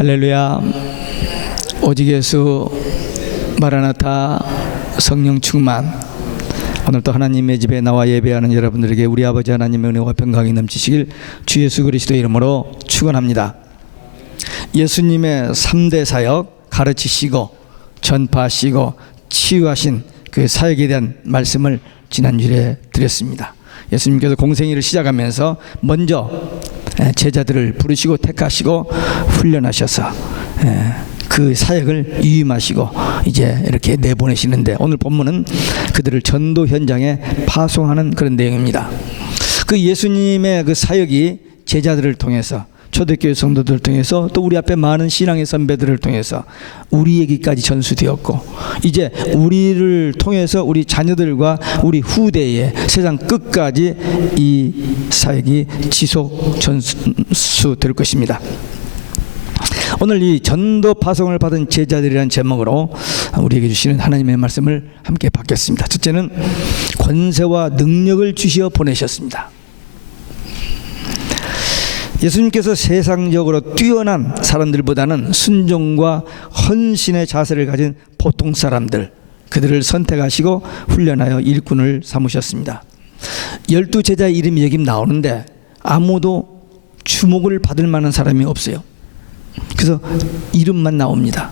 할렐루야. 오직 예수, 마라나타, 성령 충만. 오늘도 하나님의 집에 나와 예배하는 여러분들에게 우리 아버지 하나님의 은혜와 평강이 넘치시길 주 예수 그리스도 이름으로 축원합니다. 예수님의 3대 사역 가르치시고 전파하시고 치유하신 그 사역에 대한 말씀을 지난주에 드렸습니다. 예수님께서 공생애를 시작하면서 먼저 제자들을 부르시고 택하시고 훈련하셔서 그 사역을 위임하시고 이제 이렇게 내보내시는데, 오늘 본문은 그들을 전도 현장에 파송하는 그런 내용입니다. 그 예수님의 그 사역이 제자들을 통해서, 초대교회 성도들을 통해서, 또 우리 앞에 많은 신앙의 선배들을 통해서 우리에게까지 전수되었고, 이제 우리를 통해서 우리 자녀들과 우리 후대에 세상 끝까지 이 사역이 지속 전수될 것입니다. 오늘 이 전도 파송을 받은 제자들이라는 제목으로 우리에게 주시는 하나님의 말씀을 함께 받겠습니다. 첫째는 권세와 능력을 주시어 보내셨습니다. 예수님께서 세상적으로 뛰어난 사람들보다는 순종과 헌신의 자세를 가진 보통 사람들, 그들을 선택하시고 훈련하여 일꾼을 삼으셨습니다. 12 제자의 이름이 여기 나오는데 아무도 주목을 받을 만한 사람이 없어요. 그래서 이름만 나옵니다.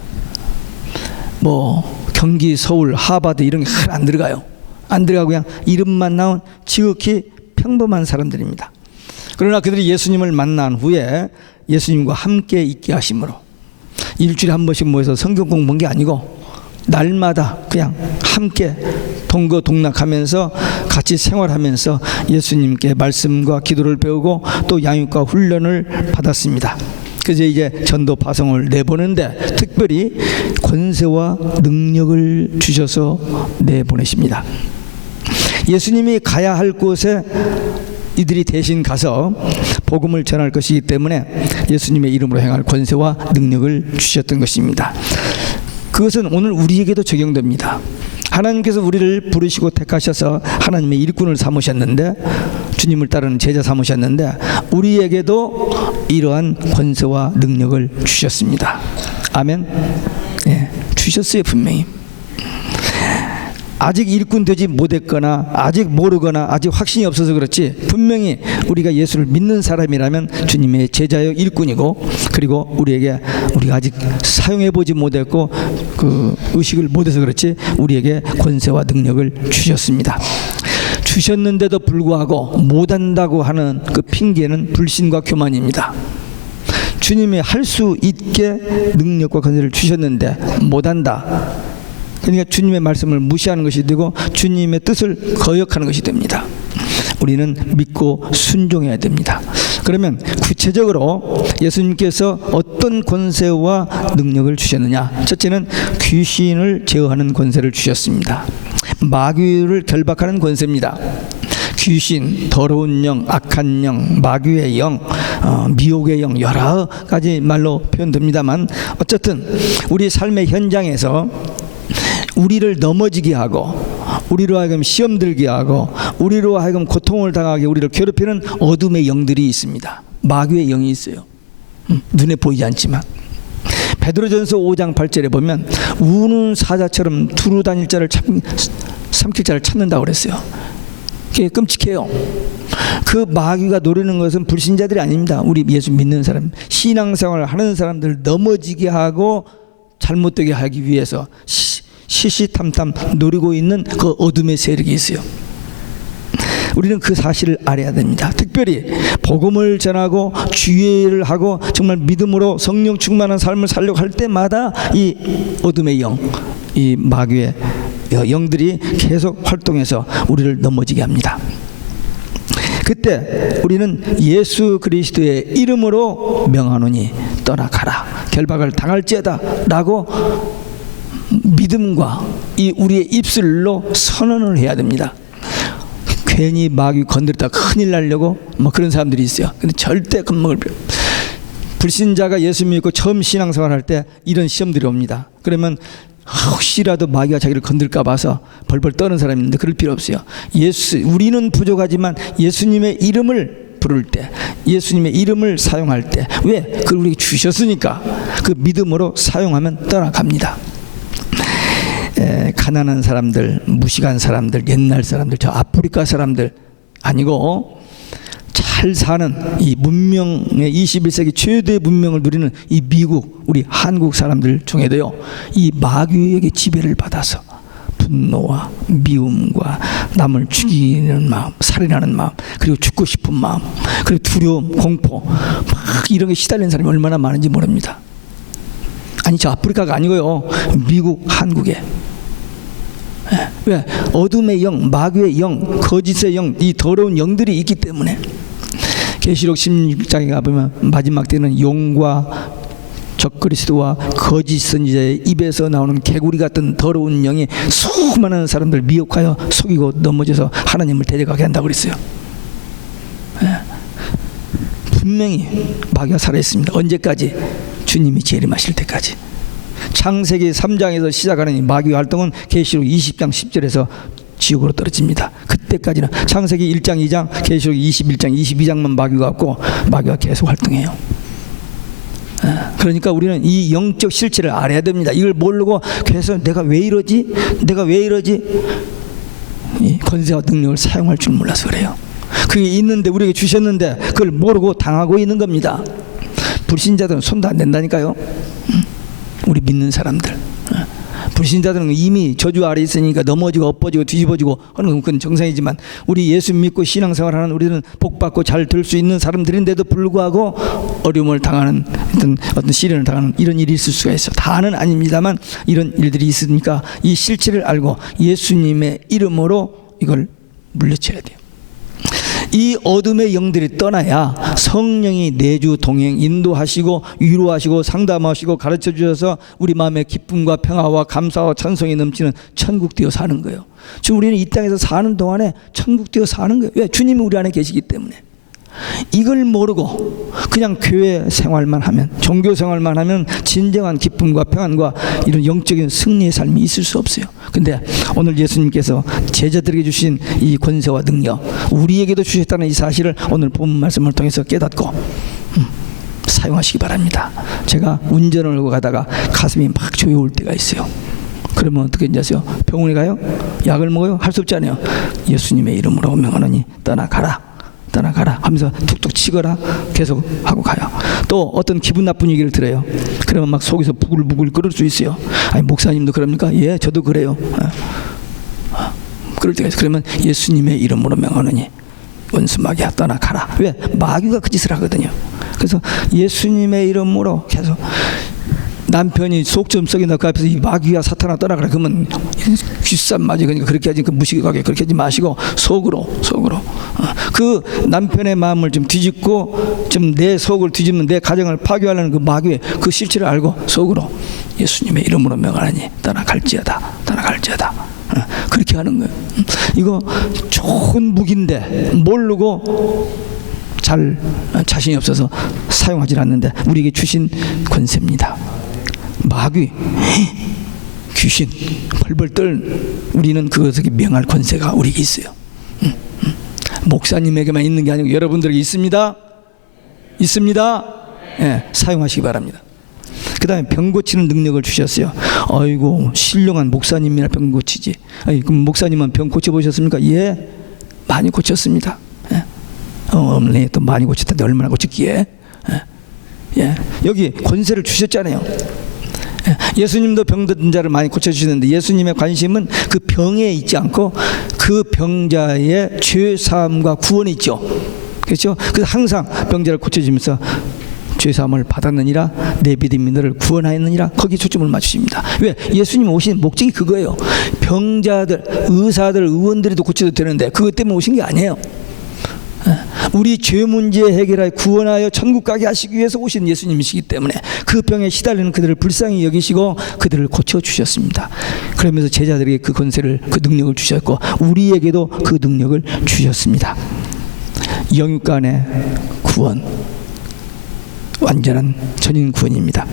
뭐 경기, 서울, 하버드 이런 게 안 들어가요. 안 들어가고 그냥 이름만 나온 지극히 평범한 사람들입니다. 그러나 그들이 예수님을 만난 후에 예수님과 함께 있게 하심으로, 일주일에 한 번씩 모여서 성경 공부한 게 아니고 날마다 그냥 함께 동거동락하면서 같이 생활하면서 예수님께 말씀과 기도를 배우고 또 양육과 훈련을 받았습니다. 그래서 이제 전도 파송을 내보내는데 특별히 권세와 능력을 주셔서 내보내십니다. 예수님이 가야 할 곳에 이들이 대신 가서 복음을 전할 것이기 때문에 예수님의 이름으로 행할 권세와 능력을 주셨던 것입니다. 그것은 오늘 우리에게도 적용됩니다. 하나님께서 우리를 부르시고 택하셔서 하나님의 일꾼을 삼으셨는데, 주님을 따르는 제자 삼으셨는데, 우리에게도 이러한 권세와 능력을 주셨습니다. 아멘. 예, 주셨어요. 분명히. 아직 일꾼 되지 못했거나 아직 모르거나 아직 확신이 없어서 그렇지, 분명히 우리가 예수를 믿는 사람이라면 주님의 제자요 일꾼이고, 그리고 우리가 아직 사용해보지 못했고 그 의식을 못해서 그렇지 우리에게 권세와 능력을 주셨습니다. 주셨는데도 불구하고 못한다고 하는 그 핑계는 불신과 교만입니다. 주님이 할 수 있게 능력과 권세를 주셨는데 못한다, 그러니까 주님의 말씀을 무시하는 것이 되고 주님의 뜻을 거역하는 것이 됩니다. 우리는 믿고 순종해야 됩니다. 그러면 구체적으로 예수님께서 어떤 권세와 능력을 주셨느냐? 첫째는 귀신을 제어하는 권세를 주셨습니다. 마귀를 결박하는 권세입니다. 귀신, 더러운 영, 악한 영, 마귀의 영, 미혹의 영, 여러 가지 말로 표현됩니다만, 어쨌든 우리 삶의 현장에서 우리를 넘어지게 하고, 우리로 하여금 시험 들게 하고, 우리로 하여금 고통을 당하게 우리를 괴롭히는 어둠의 영들이 있습니다. 마귀의 영이 있어요. 눈에 보이지 않지만. 베드로전서 5장 8절에 보면 우는 사자처럼 두루 다닐 자를 삼킬 자를 찾는다고 그랬어요. 그게 끔찍해요. 그 마귀가 노리는 것은 불신자들이 아닙니다. 우리 예수 믿는 사람, 신앙생활을 하는 사람들을 넘어지게 하고 잘못되게 하기 위해서 시시탐탐 노리고 있는 그 어둠의 세력이 있어요. 우리는 그 사실을 알아야 됩니다. 특별히 복음을 전하고 주의를 하고 정말 믿음으로 성령 충만한 삶을 살려고 할 때마다 이 어둠의 영, 이 마귀의 영들이 계속 활동해서 우리를 넘어지게 합니다. 그때 우리는 예수 그리스도의 이름으로 명하노니 떠나가라, 결박을 당할지어다 라고 믿음과 이 우리의 입술로 선언을 해야 됩니다. 괜히 마귀 건드렸다 큰일 나려고 뭐 그런 사람들이 있어요. 근데 절대 겁먹을 필요. 불신자가 예수 믿고 처음 신앙생활 할 때 이런 시험들이 옵니다. 그러면 혹시라도 마귀가 자기를 건들까 봐서 벌벌 떠는 사람이 있는데 그럴 필요 없어요. 우리는 부족하지만 예수님의 이름을 부를 때, 예수님의 이름을 사용할 때, 왜? 그걸 우리에게 주셨으니까 그 믿음으로 사용하면 떠나갑니다. 가난한 사람들, 무식한 사람들, 옛날 사람들, 저 아프리카 사람들 아니고 잘 사는 이 문명의 21세기 최대 문명을 누리는 이 미국, 우리 한국 사람들 중에도요, 이 마귀에게 지배를 받아서 분노와 미움과 남을 죽이는 마음, 살인하는 마음, 그리고 죽고 싶은 마음, 그리고 두려움, 공포, 막 이런 게 시달리는 사람이 얼마나 많은지 모릅니다. 아니, 저 아프리카가 아니고요, 미국, 한국에. 왜? 어둠의 영, 마귀의 영, 거짓의 영, 이 더러운 영들이 있기 때문에. 계시록 16장에 가보면 마지막 때는 용과 적그리스도와 거짓 선지자의 입에서 나오는 개구리 같은 더러운 영이 수많은 사람들 미혹하여 속이고 넘어져서 하나님을 데려가게 한다고 그랬어요. 분명히 마귀가 살아있습니다. 언제까지? 주님이 재림하실 때까지. 창세기 3장에서 시작하는 이 마귀 활동은 계시록 20장 10절에서 지옥으로 떨어집니다. 그때까지는 창세기 1장 2장, 계시록 21장 22장만 마귀가 없고 마귀가 계속 활동해요. 그러니까 우리는 이 영적 실체를 알아야 됩니다. 이걸 모르고 계속 내가 왜 이러지? 내가 왜 이러지? 이 권세와 능력을 사용할 줄 몰라서 그래요. 그게 있는데, 우리에게 주셨는데 그걸 모르고 당하고 있는 겁니다. 불신자들은 손도 안 댄다니까요. 우리 믿는 사람들. 불신자들은 이미 저주 아래 있으니까 넘어지고 엎어지고 뒤집어지고 하는 건 정상이지만, 우리 예수 믿고 신앙생활하는 우리는 복받고 잘 될 수 있는 사람들인데도 불구하고 어려움을 당하는, 어떤 시련을 당하는 이런 일이 있을 수가 있어. 다는 아닙니다만 이런 일들이 있으니까 이 실체를 알고 예수님의 이름으로 이걸 물리쳐야 돼요. 이 어둠의 영들이 떠나야 성령이 내주 동행 인도하시고 위로하시고 상담하시고 가르쳐 주셔서 우리 마음에 기쁨과 평화와 감사와 찬송이 넘치는 천국 되어 사는 거예요. 지금 우리는 이 땅에서 사는 동안에 천국 되어 사는 거예요. 왜? 주님이 우리 안에 계시기 때문에. 이걸 모르고 그냥 교회 생활만 하면, 종교 생활만 하면 진정한 기쁨과 평안과 이런 영적인 승리의 삶이 있을 수 없어요. 근데 오늘 예수님께서 제자들에게 주신 이 권세와 능력, 우리에게도 주셨다는 이 사실을 오늘 본문 말씀을 통해서 깨닫고 사용하시기 바랍니다. 제가 운전을 하고 가다가 가슴이 막 조여올 때가 있어요. 그러면 어떻게 하세요? 병원에 가요? 약을 먹어요? 할 수 없잖아요. 예수님의 이름으로 명하노니 떠나가라 하면서 툭툭 치거라 계속 하고 가요. 또 어떤 기분 나쁜 얘기를 들어요. 그러면 막 속에서 부글부글 끓을 수 있어요. 아니, 목사님도 그럽니까? 예, 저도 그래요. 그럴 때가 있어요. 그러면 예수님의 이름으로 명하노니 원수 마귀야 떠나가라. 왜? 마귀가 그 짓을 하거든요. 그래서 예수님의 이름으로 계속, 남편이 속 좀 썩이나 그 앞에서 이 마귀야 사탄아 떠나가라 그러면 귀쌈 맞이, 그러니까 그렇게 하지, 그 무식하게 그렇게 하지 마시고 속으로 그 남편의 마음을 좀 뒤집고 좀 내 속을 뒤집는, 내 가정을 파괴하려는 그 마귀의 그 실체를 알고 속으로 예수님의 이름으로 명하노니 떠나갈지어다 그렇게 하는 거예요. 이거 좋은 무기인데 모르고 자신이 없어서 사용하지 않는데 우리에게 주신 권세입니다. 마귀, 귀신 벌벌 떨, 우리는 그것에게 명할 권세가 우리에게 있어요. 목사님에게만 있는 게 아니고 여러분들에게 있습니다. 예, 사용하시기 바랍니다. 그 다음에 병 고치는 능력을 주셨어요. 아이고, 신령한 목사님이나 병 고치지. 아니, 그럼 목사님은 병 고쳐보셨습니까? 예, 많이 고쳤습니다. 어머니 또 많이 고쳤다는데 얼마나 고쳤기에. 예, 여기 권세를 주셨잖아요. 예수님도 병든 자를 많이 고쳐주시는데 예수님의 관심은 그 병에 있지 않고 그 병자의 죄사함과 구원이 있죠. 그렇죠? 그래서 항상 병자를 고쳐주면서 죄사함을 받았느니라, 내 믿음이 너를 구원하였느니라, 거기에 초점을 맞추십니다. 왜? 예수님 오신 목적이 그거예요. 병자들, 의사들, 의원들이도 고쳐도 되는데 그것 때문에 오신 게 아니에요. 우리 죄 문제 해결하여 구원하여 천국 가게 하시기 위해서 오신 예수님이시기 때문에 그 병에 시달리는 그들을 불쌍히 여기시고 그들을 고쳐주셨습니다. 그러면서 제자들에게 그 권세를, 그 능력을 주셨고 우리에게도 그 능력을 주셨습니다. 영육간의 구원, 완전한 전인 구원입니다.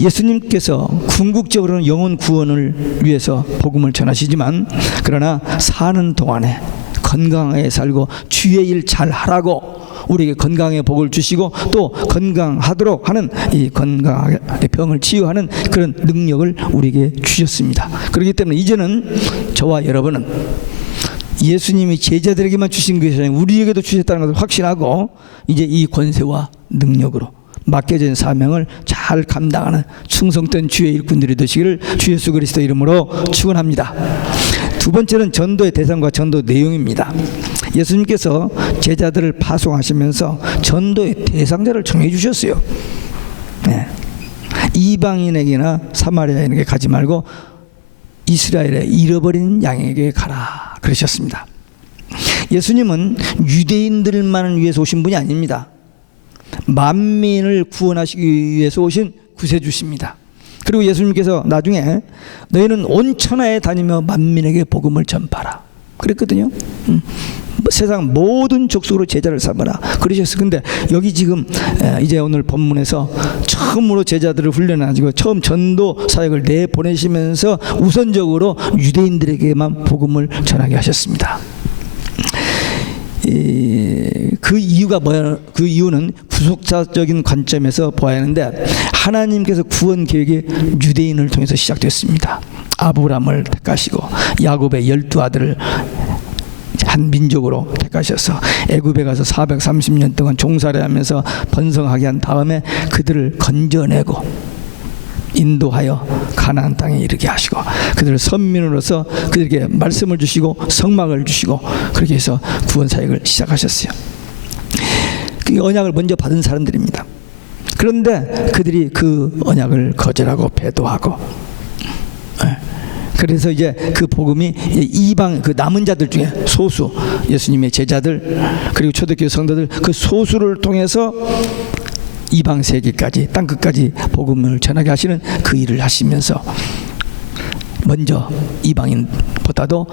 예수님께서 궁극적으로는 영혼 구원을 위해서 복음을 전하시지만, 그러나 사는 동안에 건강하게 살고 주의 일 잘 하라고 우리에게 건강의 복을 주시고 또 건강하도록 하는 이 건강의 병을 치유하는 그런 능력을 우리에게 주셨습니다. 그렇기 때문에 이제는 저와 여러분은 예수님이 제자들에게만 주신 것이 아니라 우리에게도 주셨다는 것을 확신하고 이제 이 권세와 능력으로 맡겨진 사명을 잘 감당하는 충성된 주의 일꾼들이 되시기를 주 예수 그리스도 이름으로 축원합니다. 두 번째는 전도의 대상과 전도 내용입니다. 예수님께서 제자들을 파송하시면서 전도의 대상자를 정해 주셨어요. 네. 이방인에게나 사마리아인에게 가지 말고 이스라엘의 잃어버린 양에게 가라 그러셨습니다. 예수님은 유대인들만을 위해서 오신 분이 아닙니다. 만민을 구원하시기 위해서 오신 구세주십니다. 그리고 예수님께서 나중에 너희는 온 천하에 다니며 만민에게 복음을 전파라 그랬거든요. 세상 모든 족속으로 제자를 삼아라 그러셨어요. 근데 여기 지금 이제 오늘 본문에서 처음으로 제자들을 훈련해가지고 처음 전도 사역을 내보내시면서 우선적으로 유대인들에게만 복음을 전하게 하셨습니다. 그 이유가 뭐야? 그 이유는 구속사적인 관점에서 보아야 하는데 하나님께서 구원 계획이 유대인을 통해서 시작됐습니다. 아브라함을 택하시고 야곱의 12아들을 한 민족으로 택하셔서 애굽에 가서 430년 동안 종살이하면서 번성하게 한 다음에 그들을 건져내고 인도하여 가나안 땅에 이르게 하시고 그들을 선민으로서 그들에게 말씀을 주시고 성막을 주시고 그렇게 해서 구원 사역을 시작하셨어요. 그 언약을 먼저 받은 사람들입니다. 그런데 그들이 그 언약을 거절하고 배도하고 그래서 이제 그 복음이 이방 그 남은 자들 중에 소수 예수님의 제자들 그리고 초대교회 성도들 그 소수를 통해서 이방 세계까지 땅끝까지 복음을 전하게 하시는 그 일을 하시면서 먼저 이방인보다도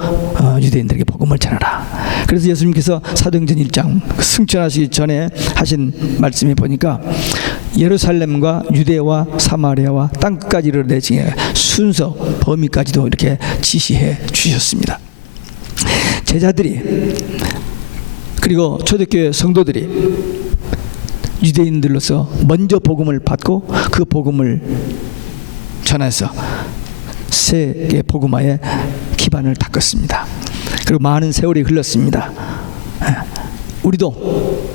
유대인들에게 복음을 전하라. 그래서 예수님께서 사도행전 1장 승천하시기 전에 하신 말씀에 보니까 예루살렘과 유대와 사마리아와 땅끝까지 이르되 순서 범위까지도 이렇게 지시해 주셨습니다. 제자들이 그리고 초대교회 성도들이 유대인들로서 먼저 복음을 받고 그 복음을 전해서 세계 복음화의 기반을 닦았습니다. 그리고 많은 세월이 흘렀습니다. 우리도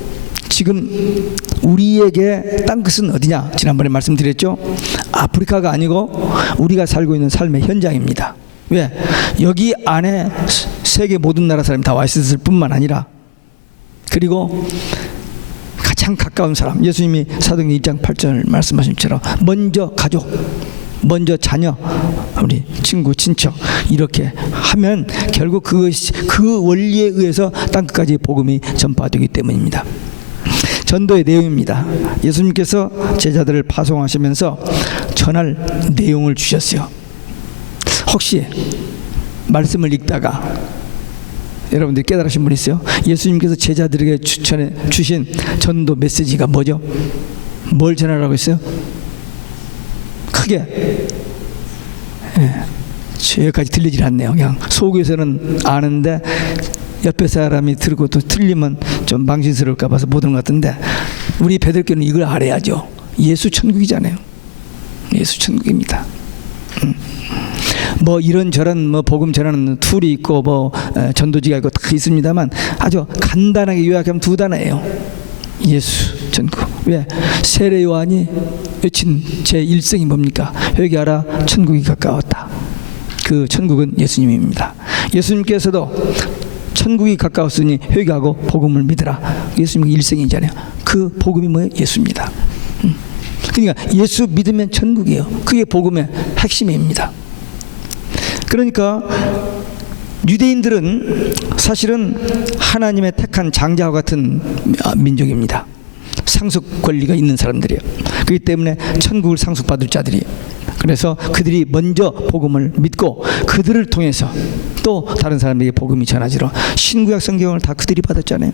지금 우리에게 땅끝은 어디냐? 지난번에 말씀드렸죠. 아프리카가 아니고 우리가 살고 있는 삶의 현장입니다. 왜? 여기 안에 세계 모든 나라 사람이 다 와 있을 뿐만 아니라 그리고 가장 가까운 사람 예수님이 사도행전 1장 8절 말씀하신 것처럼 먼저 가족 먼저 자녀 우리 친구 친척 이렇게 하면 결국 그것이 그 원리에 의해서 땅끝까지 복음이 전파되기 때문입니다. 전도의 내용입니다. 예수님께서 제자들을 파송하시면서 전할 내용을 주셨어요. 혹시 말씀을 읽다가 여러분들이 깨달으신 분 있어요? 예수님께서 제자들에게 추천해 주신 전도 메시지가 뭐죠? 뭘 전하라고 했어요? 크게 저기까지 들리질 않네요. 그냥 속에서는 아는데 옆에 사람이 들고 또 틀리면 좀 망신스러울까 봐서 못 오는 것 같은데 우리 배들교는 이걸 알아야죠. 예수 천국이잖아요. 예수 천국입니다. 뭐 이런저런 뭐 복음 전하는 툴이 있고 뭐 전도지가 있고 다 있습니다만 아주 간단하게 요약하면 두 단어예요. 예수 천국. 왜? 세례 요한이 외친 제 1성이 뭡니까? 회개하라 천국이 가까웠다. 그 천국은 예수님입니다. 예수님께서도 천국이 가까웠으니 회개하고 복음을 믿으라. 예수님의 1성이잖아요. 그 복음이 뭐예요? 예수입니다. 그러니까 예수 믿으면 천국이에요. 그게 복음의 핵심입니다. 그러니까 유대인들은 사실은 하나님의 택한 장자와 같은 민족입니다. 상속 권리가 있는 사람들이에요. 그렇기 때문에 천국을 상속받을 자들이에요. 그래서 그들이 먼저 복음을 믿고 그들을 통해서 또 다른 사람에게 복음이 전하지로 신구약 성경을 다 그들이 받았잖아요.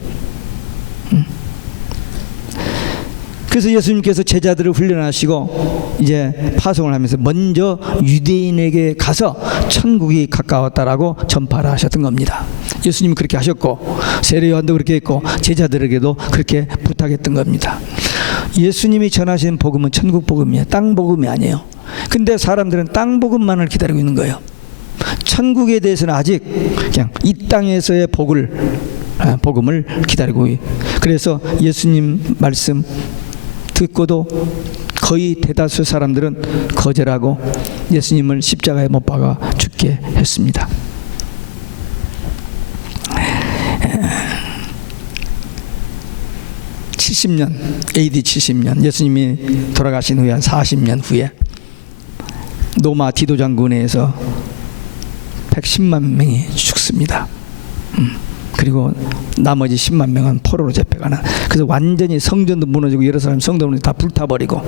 그래서 예수님께서 제자들을 훈련하시고 이제 파송을 하면서 먼저 유대인에게 가서 천국이 가까웠다라고 전파를 하셨던 겁니다. 예수님은 그렇게 하셨고 세례 요한도 그렇게 했고 제자들에게도 그렇게 부탁했던 겁니다. 예수님이 전하신 복음은 천국 복음이에요. 땅 복음이 아니에요. 근데 사람들은 땅 복음만을 기다리고 있는 거예요. 천국에 대해서는 아직 그냥 이 땅에서의 복음을 기다리고, 그래서 예수님 말씀 듣고도 거의 대다수 사람들은 거절하고 예수님을 십자가에 못 박아 죽게 했습니다. AD 70년 예수님이 돌아가신 후에 한 40년 후에 노마 디도 장군에서 110만 명이 죽습니다. 그리고 나머지 10만 명은 포로로 잡혀가는. 그래서 완전히 성전도 무너지고 예루살렘 성도는 다 불타버리고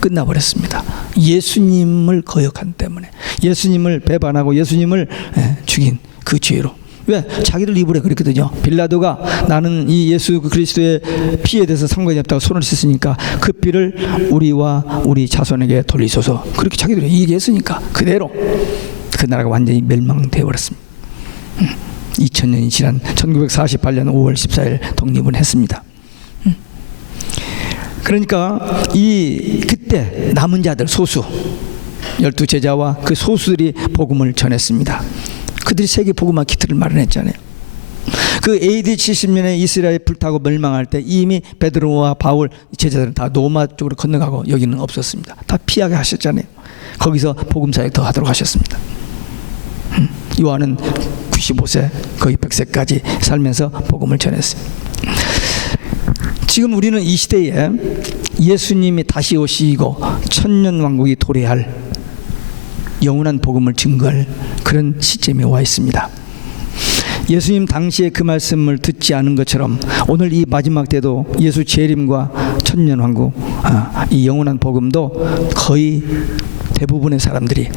끝나버렸습니다. 예수님을 거역한 때문에, 예수님을 배반하고 예수님을 죽인 그 죄로. 왜? 자기들 입으로 그랬거든요. 빌라도가 나는 이 예수 그리스도의 피에 대해서 상관이 없다고 손을 씻으니까 그 피를 우리와 우리 자손에게 돌리소서. 그렇게 자기들이 얘기했으니까 그대로 그 나라가 완전히 멸망되어 버렸습니다. 2000년이 지난 1948년 5월 14일 독립을 했습니다. 그러니까 그때 남은 자들 소수 12제자와 그 소수들이 복음을 전했습니다. 그들이 세계 복음화 키트를 마련했잖아요. 그 AD 70년에 이스라엘 불타고 멸망할 때 이미 베드로와 바울 제자들은 다 노마 쪽으로 건너가고 여기는 없었습니다. 다 피하게 하셨잖아요. 거기서 복음 사역 더 하도록 하셨습니다. 요한은 95세 거의 100세까지 살면서 복음을 전했어요. 지금 우리는 이 시대에 예수님이 다시 오시고 천년왕국이 도래할 영원한 복음을 증거할 그런 시점에 와 있습니다. 예수님 당시에 그 말씀을 듣지 않은 것처럼 오늘 이 마지막 때도 예수 재림과 천년왕국, 이 영원한 복음도 거의 대부분의 사람들이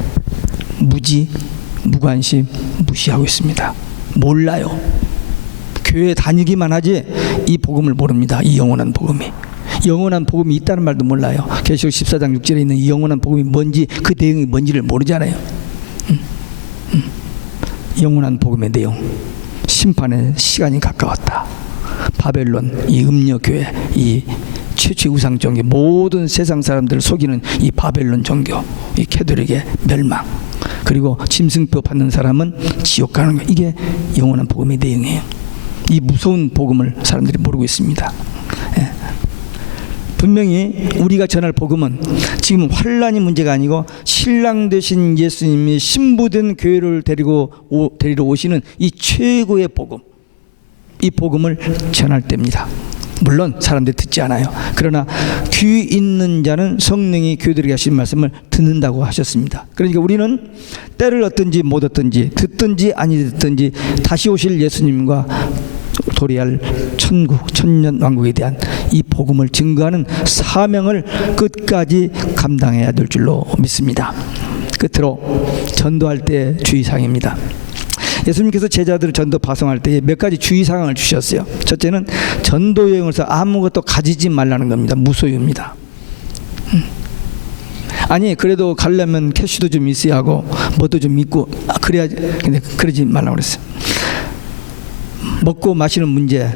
무관심, 무시하고 있습니다. 몰라요. 교회 다니기만 하지 이 복음을 모릅니다. 이 영원한 복음이 있다는 말도 몰라요. 계시록 14장 6절에 있는 이 영원한 복음이 뭔지, 그 내용이 뭔지를 모르잖아요. 영원한 복음의 내용, 심판의 시간이 가까웠다. 바벨론, 이 음녀교회, 이 최초의 우상 종교, 모든 세상 사람들을 속이는 이 바벨론 종교, 이 캐톨릭의 멸망, 그리고 짐승표 받는 사람은 지옥 가는 거. 이게 영원한 복음의 내용이에요. 이 무서운 복음을 사람들이 모르고 있습니다. 분명히 우리가 전할 복음은 지금 환란이 문제가 아니고 신랑 되신 예수님이 신부된 교회를 데리러 오시는 이 최고의 복음, 이 복음을 전할 때입니다. 물론 사람들이 듣지 않아요. 그러나 귀 있는 자는 성령이 교회들에게 하신 말씀을 듣는다고 하셨습니다. 그러니까 우리는 때를 얻든지 못 얻든지, 듣든지 아니 듣든지 다시 오실 예수님과 도래할 천국, 천년 왕국에 대한 이 복음을 증거하는 사명을 끝까지 감당해야 될 줄로 믿습니다. 끝으로 전도할 때 주의사항입니다. 예수님께서 제자들을 전도 파송할 때 몇 가지 주의사항을 주셨어요. 첫째는 전도 여행에서 아무것도 가지지 말라는 겁니다. 무소유입니다. 아니 그래도 가려면 캐시도 좀 있어야 하고 뭐도 좀 있고 그래야지. 근데 그러지 말라고 그랬어요. 먹고 마시는 문제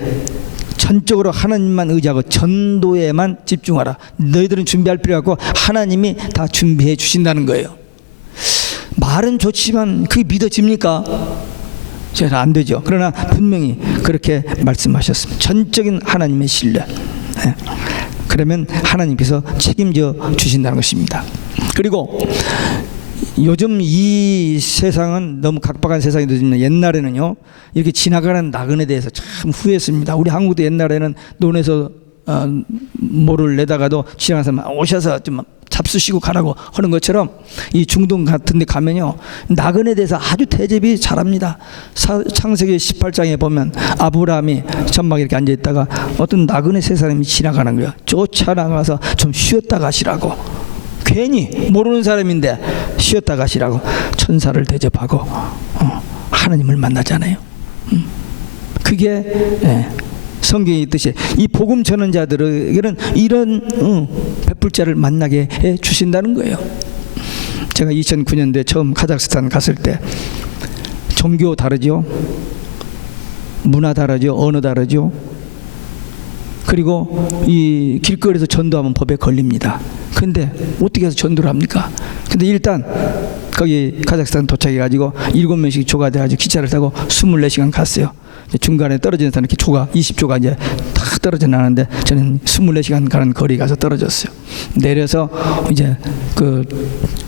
전적으로 하나님만 의지하고 전도에만 집중하라. 너희들은 준비할 필요 없고 하나님이 다 준비해 주신다는 거예요. 말은 좋지만 그게 믿어집니까? 잘 안 되죠. 그러나 분명히 그렇게 말씀하셨습니다. 전적인 하나님의 신뢰. 그러면 하나님께서 책임져 주신다는 것입니다. 그리고 요즘 이 세상은 너무 각박한 세상이 되지만 옛날에는요 이렇게 지나가는 나그네에 대해서 참 후회했습니다. 우리 한국도 옛날에는 논에서 모를 내다가도 지나가는 사람 오셔서 좀 잡수시고 가라고 하는 것처럼 이 중동 같은 데 가면요 나그네에 대해서 아주 대접이 잘합니다. 창세기 18장에 보면 아브라함이 전막에 이렇게 앉아있다가 어떤 나그네 세 사람이 지나가는 거예요. 쫓아나가서 좀 쉬었다 가시라고. 괜히 모르는 사람인데 쉬었다 가시라고 천사를 대접하고 하나님을 만나잖아요. 그게 성경에 있듯이 이 복음 전하는 자들에게는 이런 베풀자를 만나게 해 주신다는 거예요. 제가 2009년도에 처음 카자흐스탄 갔을 때 종교 다르죠, 문화 다르죠, 언어 다르죠. 그리고 이 길거리에서 전도하면 법에 걸립니다. 근데 어떻게 해서 전도를 합니까? 근데 일단 거기 카자흐스탄 도착해가지고 7명씩 조가 돼가지고 기차를 타고 24시간 갔어요. 중간에 떨어지는 사람 이렇게 조가 20조가 이제 탁 떨어져 나는데 저는 24시간 가는 거리 가서 떨어졌어요. 내려서 이제 그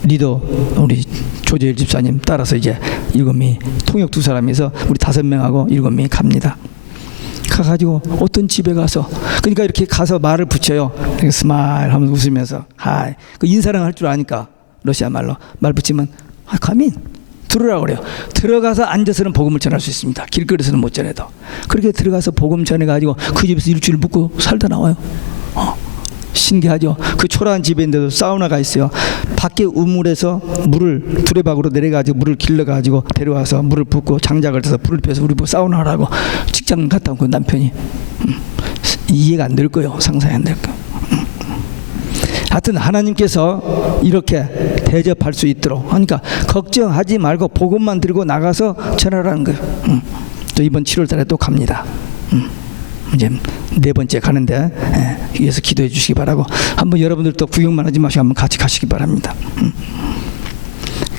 리더 우리 조재일 집사님 따라서 이제 7명이 통역 2사람이서 우리 5명하고 7명이 갑니다. 가가지고 어떤 집에 가서 그러니까 이렇게 가서 말을 붙여요. 이렇게 스마일 하면서 웃으면서 하이. 그 인사랑 할 줄 아니까 러시아 말로 말 붙이면 가민 들으라고 그래요. 들어가서 앉아서는 복음을 전할 수 있습니다. 길거리에서는 못 전해도. 그렇게 들어가서 복음 전해가지고 그 집에서 일주일 묵고 살다 나와요. 신기하죠. 그 초라한 집에 있는데도 사우나가 있어요. 밖에 우물에서 물을 두레박으로 내려가지고 물을 길러가지고 데려와서 물을 붓고 장작을 떠서 불을 펴서 우리 뭐 사우나 하라고 직장 갔다 온 그 남편이 이해가 안 될 거예요. 상상이 안 될 거예요. 하여튼 하나님께서 이렇게 대접할 수 있도록 하니까 걱정하지 말고 복음만 들고 나가서 전하라는 거예요. 또 이번 7월 달에 또 갑니다. 이제 4번째 가는데 위해서 기도해 주시기 바라고 한번 여러분들도 구경만 하지 마시고 한번 같이 가시기 바랍니다.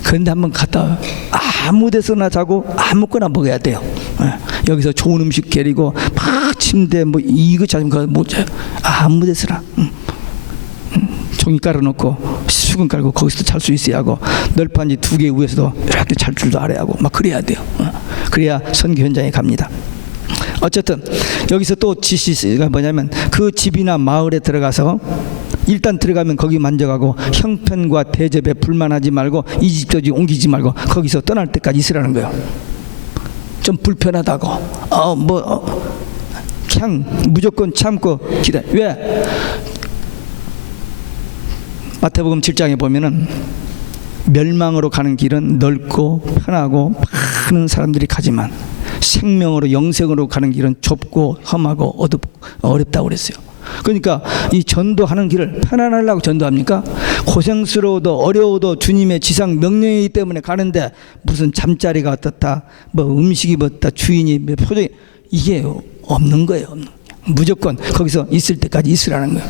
그런데 한번 갔다 아무 데서나 자고 아무거나 먹어야 돼요. 여기서 좋은 음식 게리고 막 침대 뭐 이거 찾으면 그거 못 자요. 아무 데서나 종이 깔아놓고 수건 깔고 거기서도 잘 수 있어야 하고 널판지 2개 위에서도 이렇게 잘 줄도 알아야 하고 막 그래야 돼요. 그래야 선교 현장에 갑니다. 어쨌든 여기서 또 지시가 뭐냐면 그 집이나 마을에 들어가서 일단 들어가면 거기 만져가고 형편과 대접에 불만하지 말고 이 집 저 집 옮기지 말고 거기서 떠날 때까지 있으라는 거예요. 좀 불편하다고 그냥 무조건 참고 기다려. 왜? 마태복음 7장에 보면은 멸망으로 가는 길은 넓고 편하고 많은 사람들이 가지만 생명으로 영생으로 가는 길은 좁고 험하고 어렵다고 그랬어요. 그러니까 이 전도하는 길을 편안하려고 전도합니까? 고생스러워도 어려워도 주님의 지상 명령이기 때문에 가는데 무슨 잠자리가 어떻다, 뭐 음식이 어떻다, 주인이 표정이 이게 없는 거예요. 무조건 거기서 있을 때까지 있으라는 거예요.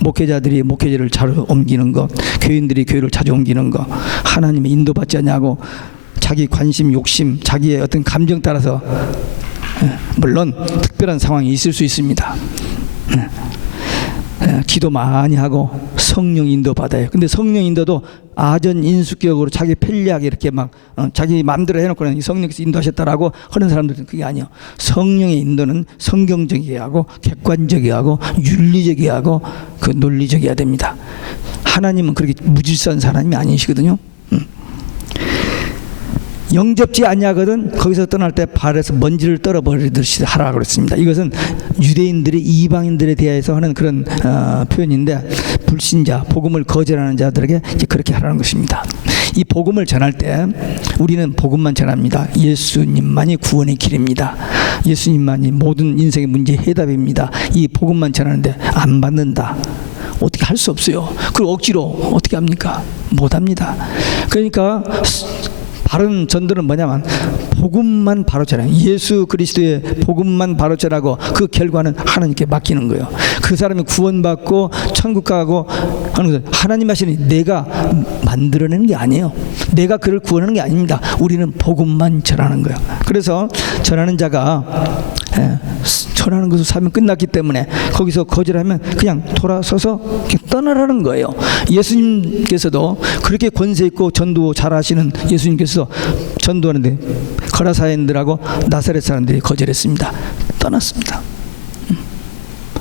목회자들이 목회자를 자주 옮기는 것, 교인들이 교회를 자주 옮기는 것, 하나님의 인도받지 않냐고 자기 관심, 욕심, 자기의 어떤 감정 따라서 물론 특별한 상황이 있을 수 있습니다. 기도 많이 하고 성령 인도 받아요. 근데 성령 인도도 아전 인수격으로 자기 편리하게 이렇게 막 자기 마음대로 해놓고는 성령께서 인도하셨다라고 하는 사람들은 그게 아니에요. 성령의 인도는 성경적이어야 하고 객관적이어야 하고 윤리적이어야 하고 그 논리적이어야 됩니다. 하나님은 그렇게 무질서한 사람이 아니시거든요. 영접지 아니하거든 거기서 떠날 때 발에서 먼지를 떨어버리듯이 하라고 그랬습니다. 이것은 유대인들이 이방인들에 대해서 하는 그런 표현인데 불신자, 복음을 거절하는 자들에게 이제 그렇게 하라는 것입니다. 이 복음을 전할 때 우리는 복음만 전합니다. 예수님만이 구원의 길입니다. 예수님만이 모든 인생의 문제 해답입니다. 이 복음만 전하는데 안 받는다. 어떻게 할 수 없어요. 그걸 억지로 어떻게 합니까? 못합니다. 그러니까 바른 전도는 뭐냐면 복음만 바로 전해요. 예수 그리스도의 복음만 바로 전하고 그 결과는 하나님께 맡기는 거예요. 그 사람이 구원받고 천국 가고 하는 것은 하나님 하시니 내가 만들어내는 게 아니에요. 내가 그를 구원하는 게 아닙니다. 우리는 복음만 전하는 거예요. 그래서 전하는 자가 전하는 것을 사면 끝났기 때문에 거기서 거절하면 그냥 돌아서서 그냥 떠나라는 거예요. 예수님께서도 그렇게 권세 있고 전도 잘하시는 예수님께서 전도하는데 거라사인들하고 나사렛 사람들이 거절했습니다. 떠났습니다.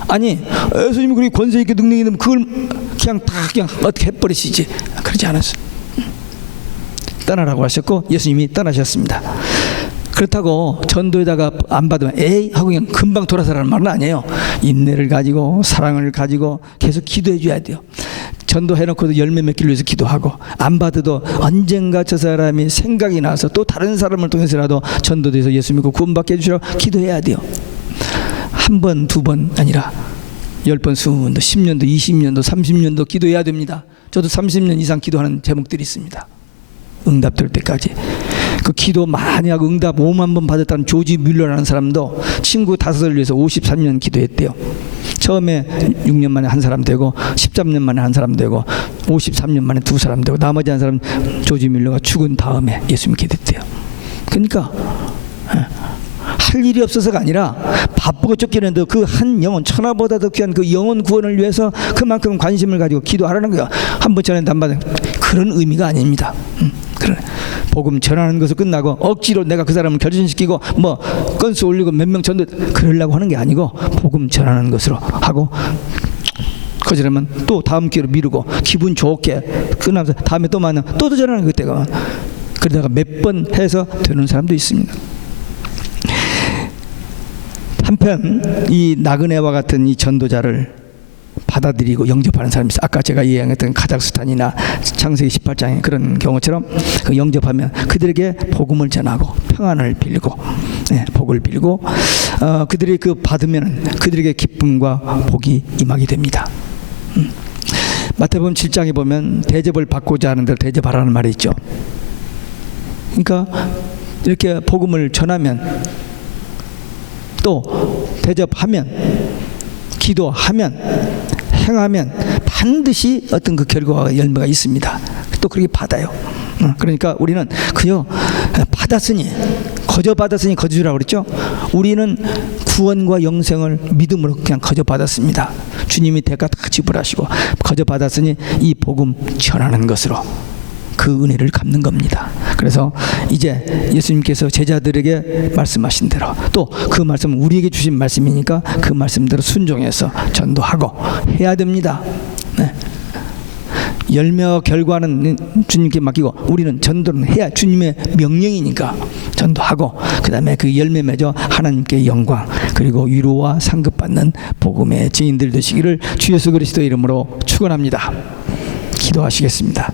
아니 예수님이 그렇게 권세 있게 능력 있는 그걸 그냥 다 그냥 어떻게 해버리시지? 그러지 않았어요. 떠나라고 하셨고 예수님이 떠나셨습니다. 그렇다고 전도에다가 안 받으면 에이 하고 그냥 금방 돌아서라는 말은 아니에요. 인내를 가지고 사랑을 가지고 계속 기도해 줘야 돼요. 전도해놓고도 열매 맺기를 위해서 기도하고 안 받아도 언젠가 저 사람이 생각이 나서 또 다른 사람을 통해서라도 전도돼서 예수 믿고 구원받게 해주시라고 기도해야 돼요. 한 번, 두 번 아니라 10번, 20번도, 10년도, 20년도, 30년도 기도해야 됩니다. 저도 30년 이상 기도하는 제목들이 있습니다. 응답될 때까지. 그 기도 많이 하고 응답 5만 번 받았다는 조지 뮬러라는 사람도 친구 5을 위해서 53년 기도했대요. 처음에 6년 만에 한 사람 되고 13년 만에 한 사람 되고 53년 만에 두 사람 되고 나머지 한 사람 조지 뮬러가 죽은 다음에 예수 믿게 됐대요. 그러니까 할 일이 없어서가 아니라 바쁘고 쫓기는데 그 한 영혼, 천하보다 더 귀한 그 영혼 구원을 위해서 그만큼 관심을 가지고 기도하라는 거야. 한 번 전에 안 받은 그런 의미가 아닙니다. 그래. 복음 전하는 것을 끝나고 억지로 내가 그 사람을 결신시키고 뭐 건수 올리고 몇 명 전도 그러려고 하는 게 아니고 복음 전하는 것으로 하고 거절하면 또 다음 기회로 미루고 기분 좋게 끝나면서 다음에 또 만나 또 전하는 그때가 그러다가 몇 번 해서 되는 사람도 있습니다. 한편 이 나그네와 같은 이 전도자를 받아들이고 영접하는 사람이 있어요. 아까 제가 이야기했던 카자흐스탄이나 창세기 18장의 그런 경우처럼 그 영접하면 그들에게 복음을 전하고 평안을 빌고 복을 빌고 그들이 그 받으면 그들에게 기쁨과 복이 임하게 됩니다. 마태복음 7장에 보면 대접을 받고자 하는 대로 대접하라는 말이 있죠. 그러니까 이렇게 복음을 전하면 또 대접하면 기도하면 행하면 반드시 어떤 그 결과와 열매가 있습니다. 또 그렇게 받아요. 그러니까 우리는 그저 받았으니 거저 받았으니 거저 주라고 그랬죠. 우리는 구원과 영생을 믿음으로 그냥 거저 받았습니다. 주님이 대가 다 지불하시고 거저 받았으니 이 복음 전하는 것으로 그 은혜를 갚는 겁니다. 그래서 이제 예수님께서 제자들에게 말씀하신 대로 또 그 말씀은 우리에게 주신 말씀이니까 그 말씀대로 순종해서 전도하고 해야 됩니다. 네. 열매와 결과는 주님께 맡기고 우리는 전도는 해야 주님의 명령이니까 전도하고 그 다음에 그 열매 맺어 하나님께 영광 그리고 위로와 상급받는 복음의 증인들 되시기를 주 예수 그리스도 이름으로 축원합니다. 기도하시겠습니다.